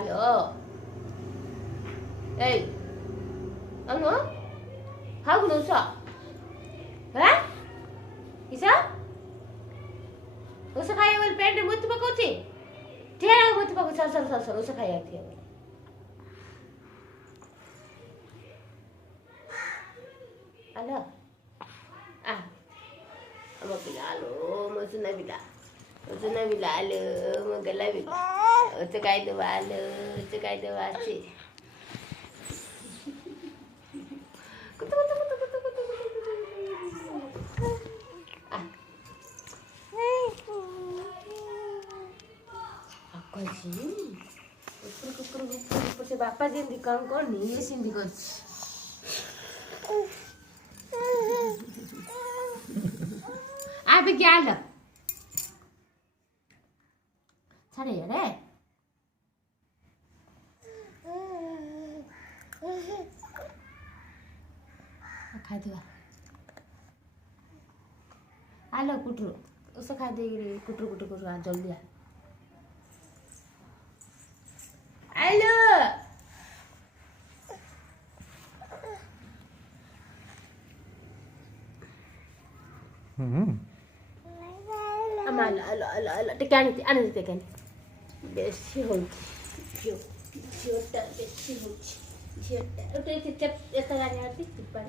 Halo. Hey. Ano? Hagu no sa. Ha? Isa? उसे खाइए वाले पेंट मुझ पे कुछ ही तेरा मुझ पे कुछ सर उसे खाइए थी अल्लाह ah ama bilalo masuna bilalo magala bila uसे खाई तो वाले उसे खाई तो वाचे कुत्ता ऊपर से बापा जिंदी काम करनी ये सिंधी कर आप क्या लो सारे यारे खा दो आलो कुटरू उसे खा देगी कुटरू जल्दी आ Alo. Ama ala. Tekani tekani. Besi hoci. Jota besi hoci. Jota. Udah cecep ya tangannya arti cepat.